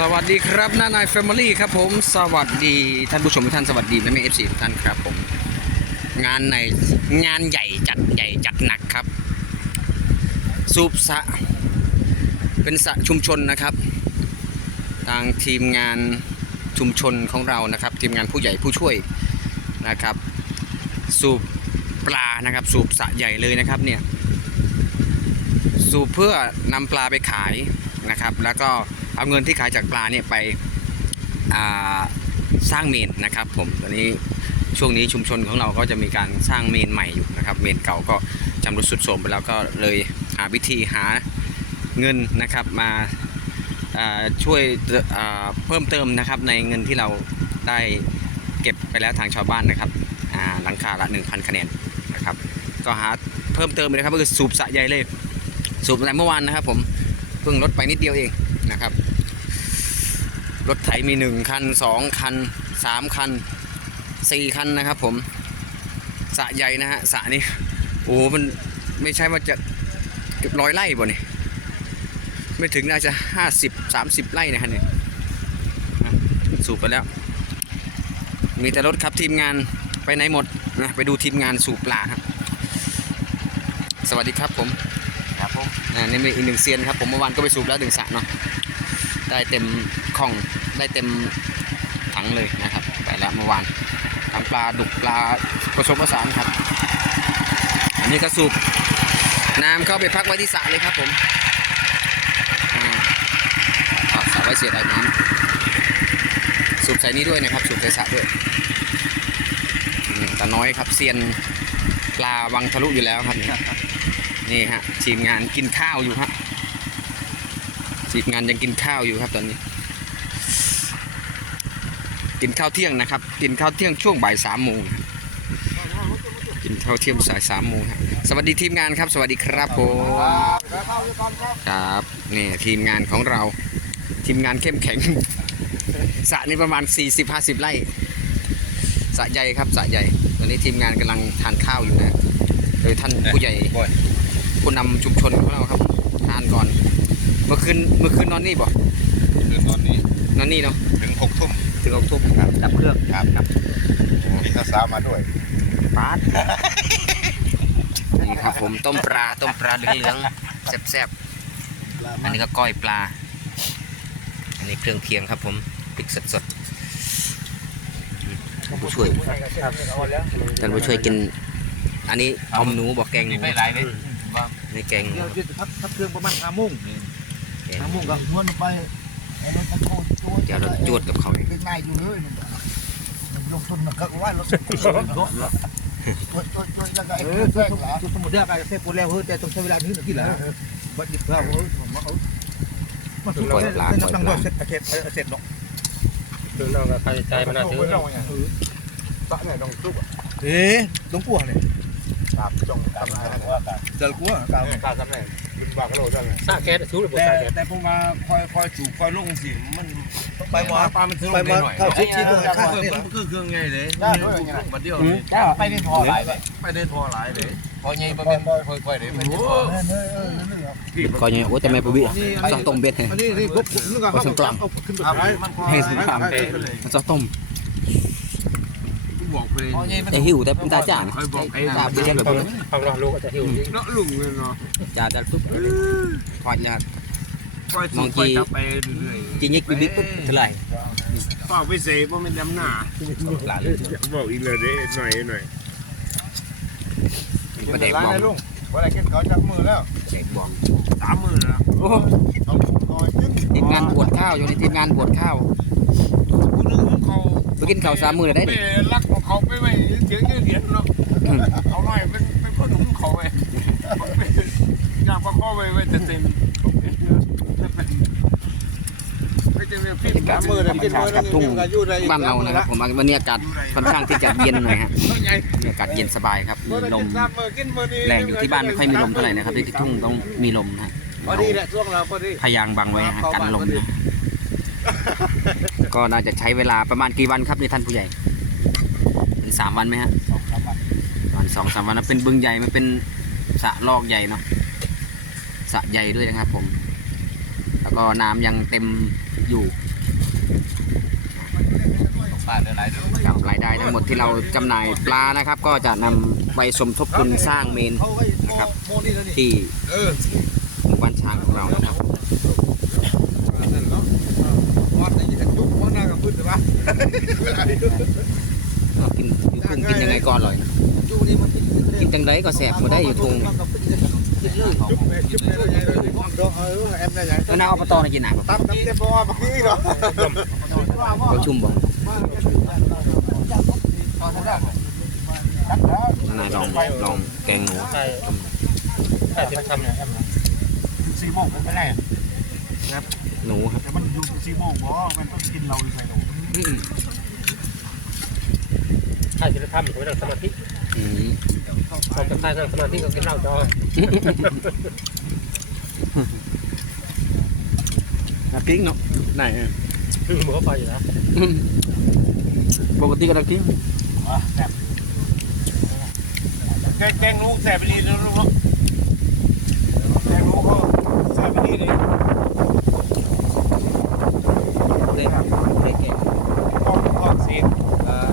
สวัสดีครับน้านายแฟมิลี่ครับผม สวัสดีท่านผู้ชมทุกท่านสวัสดีแม่แม่เอฟซีทุกท่านครับผม งานในงานใหญ่จัดใหญ่จัดหนักครับ สูบสะ เป็นสะชุมชนนะครับ ทางทีมงานชุมชนของเรานะครับ ทีมงานผู้ใหญ่ผู้ช่วยนะครับ สูบปลานะครับ สูบสะใหญ่เลยนะครับเนี่ย สูบเพื่อนำปลาไปขายนะครับ แล้วก็ เอาเงินที่ขายจากปลาเนี่ยไปสร้างเมนนะครับผมตอนนี้ช่วงนี้ชุมชนของเราก็จะมีการสร้างเมนใหม่อยู่นะครับ เมนเก่าก็จำรุดสุดโทรมไปแล้วก็เลยหาวิธีหาเงินนะครับมาช่วยเพิ่มเติมนะครับในเงินที่เราได้เก็บไปแล้วทางชาวบ้านนะครับหลังคาละ 1,000 คะแนนนะครับก็หาเพิ่มเติมเลยครับก็คือสูบสะใหญ่เลย สูบแต่เมื่อวานนะครับผมเพิ่งลดไปนิดเดียวเองนะครับ รถไถมีหนึ่งคันสองคันสามคันสี่คันนะครับ ผมสระใหญ่นะฮะสระนี้โอ้โหมันไม่ใช่ว่าจะเกือบร้อยไร่บ่เนี่ยไม่ถึงน่าจะห้าสิบสามสิบไร่นะฮะเนี่ยอะสูบไปแล้ว มีแต่รถครับทีมงานไปไหนหมดนะไปดูทีมงานสูบปลาครับ สวัสดีครับผมครับผมอ่านี่มีอีกหนึ่งเซียนครับผมเมื่อวานก็ไปสูบแล้วหนึ่งสระเนาะ ได้เต็มคลองได้เต็มถังเลยนะครับไปแล้วเมื่อวานทั้งปลาดุกปลาผสมผสานครับ อันนี้ก็สูบน้ำเข้าไปพักไว้ที่สระเลยครับผมอ่าเอาสระไว้เสียดายน้ำสูบใส่นี้ด้วยนะครับ สูบใส่สระด้วยตาน้อยครับเซียนปลาวังทะลุอยู่แล้วครับ นี่นี่ฮะทีมงานกินข้าวอยู่ฮะ ทีมงานยังกินข้าวอยู่ครับตอนนี้ กินข้าวเที่ยงนะครับ กินข้าวเที่ยงช่วงบ่ายสามโมงกินข้าวเที่ยงสายสามโมงฮะสวัสดีทีมงานครับ สวัสดีครับผมครับนี่ทีมงานของเรา ทีมงานเข้มแข็งสระนี่ประมาณ 40-50 ไร่สระใหญ่ครับสระใหญ่ตอนนี้ทีมงานกำลังทานข้าวอยู่นะ โดยท่านผู้ใหญ่ผู้นำชุมชนของเราครับ ทานก่อน เมื่อคืนเมื่อคืนนอนนี่บ่คือตอนนี้นอนนี่เนาะถึงหกทุ่มถึงออกทุ่มครับดับเครื่องครับครับมีสาวๆมาด้วยปาดนี่ครับผมต้มปลาต้มปลาเหลืองๆแซ่บๆอันนี้ก็ก้อยปลา อันนี้เครื่องเคียงครับผมพริกสดๆท่านผู้ช่วยท่านผู้ช่วยกิน อันนี้อมหนูบอกแกงหนูไม่หลายเลยนี่แกงหนูเดี๋ยวจะทับทับเครื่องประมาณห้าโมง แกงห้าหโมมูงก็ม้วนไปไอ้รถตะโกนตัวเดี๋ยวเราจวดกับเขาเป็นนายอยู่เลยมันมันลงทุนมันก็ว่ารถตัวตัวตัวตัวแล้วก็ไอ้เอเครื่อองทุกแป้งเหรอทุกสมุดเดียวกันเสร็จหมดแล้วเฮ้ยแต่ต้องใช้เวลานิดหนึ่งที่เหลือบัดหยิบเราเฮ้ยผมว่าเอามันสุดเลยต้องต้องเสร็จเสร็จเสร็จเนาะคือน้องกับค่าใช้จ่ายมันน่าถือสะเนี่ยต้องทุบเอ๊ะต้องกลัวเนี่ยครับจงทำลายให้ว่ากันเจอกลัวกาวการทำลายบุญ บากระโดดได้เลยซาแคสถือหรือเปแต่ล่าซาแคสแต่ผมว่าคอยคอยจูคอยลงสิมันไปมาปลามันถึงไปลงมาหน่อยเข้าชิดที่ตรงข้างนี่มันคือเครื่องไงเลยบัดเดียวจ้าไปในท่อหลายไปในท่อหลายเลยพอไงมันเป็นค่อยๆเลยไปในท่อก็ยังโอ้แต่ไม่ปุ๊บซอต้มเบ็ดอันนี้นี่ปุ๊บนึกว่าเขาเอาขึ้นไปครับมันพอให้สิบสามซอต้ม บอกไปเลยแต่หิวแต่ตาจ่านะคอยบอกไอ้ตาเบ็ดแบบฟังเราลูกก็จะหิวจริงเนาะลุงเลยเนาะจ่าแต่ปุ๊บพอดยาคอยสูบคอยจับไปเรื่อยจีนิกปิ๊บปุ๊บเท่าไหร่ๆฝากไปเสพว่ามันดำหน้าหลานเลยบอกอีกเลยเด้หน่อยหน่อยประเด็กบอมว่าอะไรกินเขาจับมือแล้วเด็กบอมสามมือแล้วโอ้ทีมงานบวชข้าวอยู่ในทีมงานบวชข้าว ผู้นึงของเขา ไป กินข้าวสามมื้อเลยได้ไปดิรักของเขาไปไว้เสียงเหรียญเนาะเขาหน่อยเป็นเป็นคนของเขาไปอยากประคอไว้ไว้แต่เต็มไม่จะเป็นพี่บรรยากาศธรรมชาติครับทุ่งบ้านเรานะครับผมวันนี้อากาศค่อนข้างที่จะเย็นหน่อยฮะเขาใหญ่บรรยากาศเย็นสบายครับมีลมกินมือนี้แรงอยู่ที่บ้านไม่ค่อยมีลมเท่าไหร่นะครับที่ทุ่งต้องมีลมนะพอดีแหละช่วงเราพอดีพยางบังไว้ฮะกันลมนะ ก็น่าจะใช้เวลาประมาณกี่วันครับนี่ท่านผู้ใหญ่เป็นสามวันไหมฮะสองสามวันสองสามวันนะเป็นบึงใหญ่มันเป็นสระลอกใหญ่เนาะสระใหญ่ด้วยนะครับ ผม แล้วก็น้ำยังเต็มอยู่ปลาเดือไหลกับรายได้ทั้งหมดที่เราจำหน่ายปลานะครับ ก็จะนำไปสมทบทุนสร้างเมนนะครับโมนี่วนี่ที่หมู่บ้านช้างของเรานะครับ นั่นเนาะ วัดนี่จะยุบวัดหน้ากับพื้น ใช่ปะก็กินอยู่กุ้งกินยังไงก็อร่อยนะอยู่นี่มันกินจังไรก็แสบหมดได้อยู่ทงกินเลยจุ๊บเลยจุ๊บเลยไงเลยดอกเออแอมได้ไงเออนาอบตนะกินหนาบ่ตับน้ำเต็มบ่อเมื่อกี้เหรอเขาชุ่มบ่นายลองลองแกงหนูใช่ใช่ที่ทำเนี่ยสี่โมงมันไม่ได้ หนูครับแต่มันอยู่สี่โมงบ่มันต้องกินเราใส่หนูอืมใช่ที่ทำผมนั่งสมาธิอืมเขาจะใต้นั่งสมาธิก็กินเหล้าจอน้ำพริกเนาะไหนเออหมูก็ไปอยู่แล้วอืมปกติก็น้ำพริกแกงแกงลูกแสบไปดีนะลูกเนาะแกงลูกก็แสบไปดีเลย เด็ดเด็ดแกง ทอดทอดเสียง เอ่อ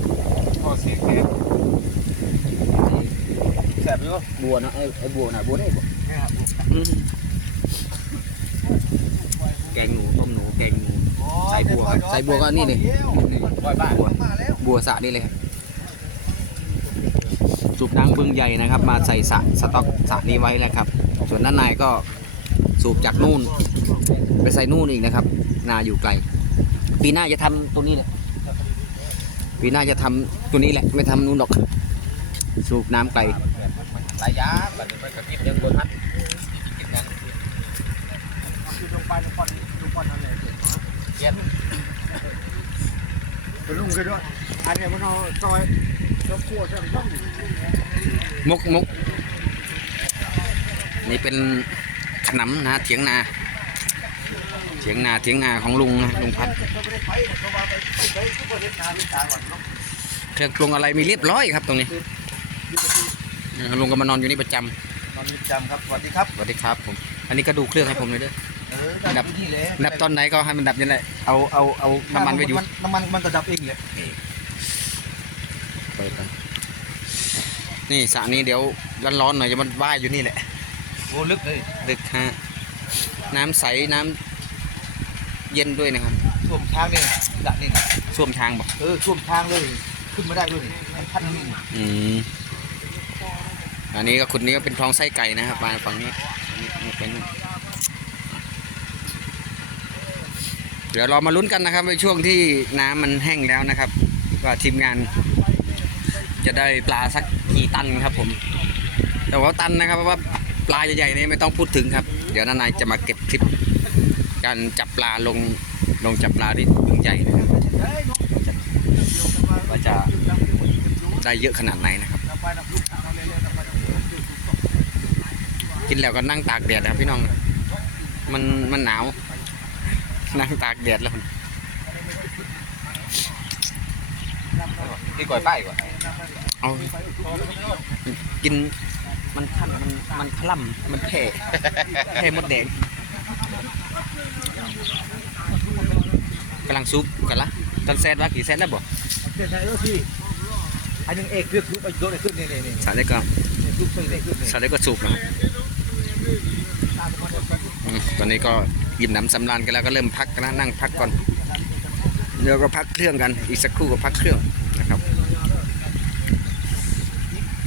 ทอดเสียง แกงแสบอยู่บัวเนาะไอ้ไอ้บัวน่ะบัวได้บ่อืมแกงหนูต้มหนูแกงหนูใส่บัวครับใส่บัวก็นี่ดิปล่อยบ้านมาแล้วบัวสระนี่เลยครับสูบน้ำบึงใหญ่นะครับ มาใส่สระสต็อกสระนี้ไว้แล้วครับ ส่วนด้านในก็สูบจากนู่น ไปใส่นู่นอีกนะครับ นาอยู่ไกล ปีหน้าจะทำตัวนี้แหละ ปีหน้าจะทำตัวนี้แหละ ไม่ทำนู่นหรอก สูบน้ำไกลหลายยางแบบนี้มันก็กินยังบนพัดกินยังคือลงไปลงปอนลงปอนนั่นแหละเกียนเป็นลุงกันด้วยอันนี้มันเอาซอยแล้วคั่วจะต้องมุกมุกนี่เป็นขนำนะเถียงนา เถียงนาเถียงนาของลุงนะลุงพัดเครื่องปรุงอะไรมีเรียบร้อยครับตรงนี้เออลุงก็มานอนอยู่นี่ประจำนอนจำครับสวัสดีครับสวัสดีครับผมอันนี้ก็ดูเครื่องให้ผมเลยเด้อเออดับที่เลยดับตอนไหนก็ให้มันดับนี่แหละเอาเอาเอาน้ำมันไปอยู่น้ำมันมันก็ดับเองเลยเปิดกันนี่สระนี้เดี๋ยวร้อนๆหน่อยจะมันว่ายอยู่นี่แหละโอ้ลึกเลยดึกฮะน้ำใสน้ำ เย็นด้วยนะครับท่วมทางนี่ดับนี่ส้วมทางบอกเออท่วมทางเลย ขึ้นมาได้ด้วยมันพันนี่อืมอันนี้ก็คุณนี้ก็เป็นคลองไส้ไก่นะครับมาฝั่งนี้นี่นี่เป็นเดี๋ยวเรามาลุ้นกันนะครับในช่วงที่น้ำมันแห้งแล้วนะครับว่าทีมงาน จะได้ปลาสักกี่ตันครับผม แต่ว่าตันนะครับเพราะว่าปลาใหญ่ๆนี่ไม่ต้องพูดถึงครับ เดี๋ยวนายจะมาเก็บคลิป การจับปลาลงลงจับปลาที่บึงใหญ่นะครับว่าจะได้เยอะขนาดไหนนะครับ กินแล้วก็นั่งตากแดดนะครับพี่น้อง มันมันหนาว นั่งตากแดดแล้วที่ก่อยป้ายก่อนเอากินมันขั้นมันมันคล่ำมันแผ่แผ่หมดแดง กำลังซุปกันละตอนแซดว่ากี่แซดแล้วบ่เดี๋ยวใช่เออพี่อันนึงเอกเลือกลุกไปโดนไอ้ขึ้นนี่นี่นี่สาได้ก็ลุกไปได้ขึ้นนี่สาได้ก็ซุปนะครับอืมตอนนี้ก็ยินน้ำสำราญกันแล้วก็เริ่มพักกันนะนั่งพักก่อนเดี๋ยวก็พักเครื่องกันอีกสักครู่ก็พักเครื่องนะครับ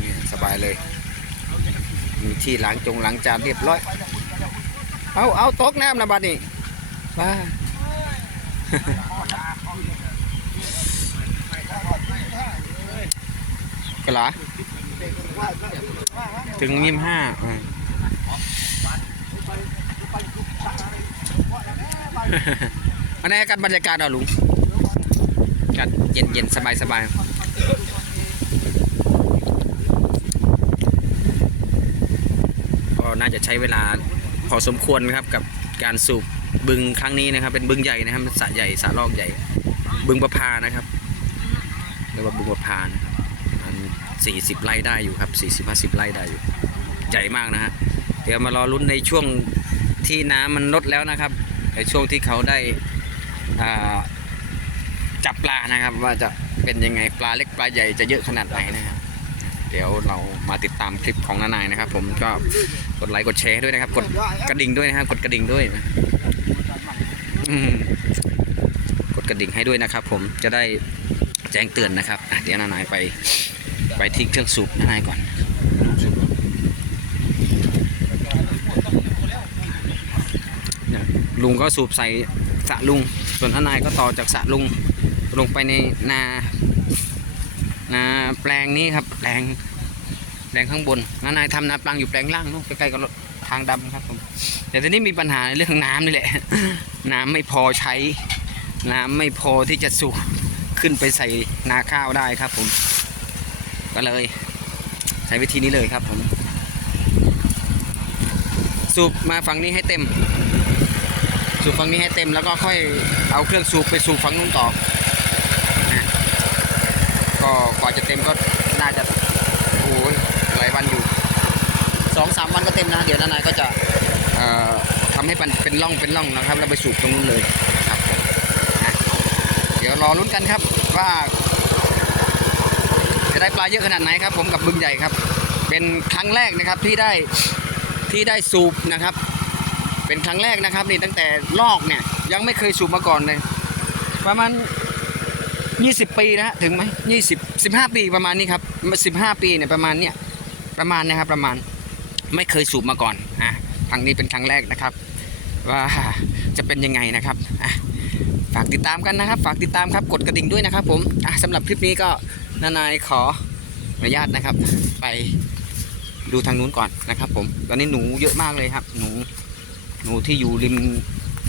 นี่สบายเลยมีที่ล้างจงล้างจานเรียบร้อย เอาเอาตกน้ำนะบัดนี้บ้าก็หรอถึงยี่ห้าอันนี้กันบรรยากาศเหราลุงกันเย็นเย็นสบายสบายก็น่าจะใช้เวลา พอสมควรนะครับกับการสูบบึงครั้งนี้นะครับ เป็นบึงใหญ่นะครับสระใหญ่สระลอกใหญ่ บึงประพานะครับเรียกว่าบึงประพานะครับสี่สิบไร่ได้อยู่ครับสี่สิบห้าสิบไร่ได้อยู่ ใหญ่มากนะฮะเดี๋ยวมารอลุ้นในช่วงที่น้ำมันลดแล้วนะครับในช่วงที่เขาได้จับปลานะครับ ว่าจะเป็นยังไงปลาเล็กปลาใหญ่จะเยอะขนาดไหนนะครับ เดี๋ยวเรามาติดตามคลิปของนานายนะครับ ผมก็กดไลค์กดแชร์ด้วยนะครับ กดกระดิ่งด้วยนะครับ กดกระดิ่งด้วยนะกดกระดิ่งให้ด้วยนะครับ ผมจะได้แจ้งเตือนนะครับเดี๋ยวนานายไปไปทิ้งเครื่องสูบนานายก่อนลุงก็สูบใส่สะลุง ส่วนทนายก็ต่อจากสะลุงลงไปในนา นาแปลงนี้ครับแปลงแปลงข้างบนนานายทำนาปลังอยู่แปลงล่างนู้นใกล้ๆกับรถทางดำครับผมแต่ทีนี้มีปัญหาเรื่องน้ำนี่แหละ น้ำไม่พอใช้ น้ำไม่พอที่จะสูบขึ้นไปใส่นาข้าวได้ครับผม ก็เลย ใช้วิธีนี้เลยครับผม สูบมาฝั่งนี้ให้เต็ม สูบฝั่งนี้ให้เต็มแล้วก็ค่อยเอาเครื่องสูบไปสูบฝั่งนู้นต่อ ก็กว่าจะเต็มก็น่าจะโอ้ยหลายวันอยู่สองสามวันก็เต็มนะ เดี๋ยวนานายก็จะเอ่อทำให้มันเป็นร่องเป็นร่องนะครับ แล้วไปสูบตรงนู้นเลยครับเดี๋ยวรอลุ้นกันครับว่า จะได้ปลาเยอะขนาดไหนครับ ผมกับบึงใหญ่ครับ เป็นครั้งแรกนะครับที่ได้ที่ได้สูบนะครับ เป็นครั้งแรกนะครับนี่ตั้งแต่ลอกเนี่ยยังไม่เคยสูบมาก่อนเลยประมาณ 20 ปีนะฮะถึงไหม20 15ปีประมาณนี้ครับ15ปีเนี่ยประมาณเนี้ยประมาณนะครับประมาณไม่เคยสูบมาก่อนอะครั้งนี้เป็นครั้งแรกนะครับ ว่าจะเป็นยังไงนะครับอะฝากติดตามกันนะครับ ฝากติดตามครับกดกระดิ่งด้วยนะครับผมอะสำหรับคลิปนี้ก็นานายขออนุญาตนะครับ ไปดูทางนู้นก่อนนะครับ ผมตอนนี้หนูเยอะมากเลยครับ หนูหนูที่อยู่ริม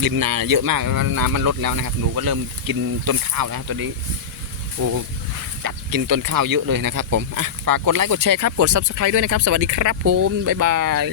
ริมนาเยอะมากแล้วน้ำมันลดแล้วนะครับหนูก็เริ่มกินต้นข้าวแล้วตัวนี้โอ้กัดกินต้นข้าวเยอะเลยนะครับผมอะฝากกดไลค์กดแชร์ครับกด subscribe ด้วยนะครับ สวัสดีครับผมบ๊ายบาย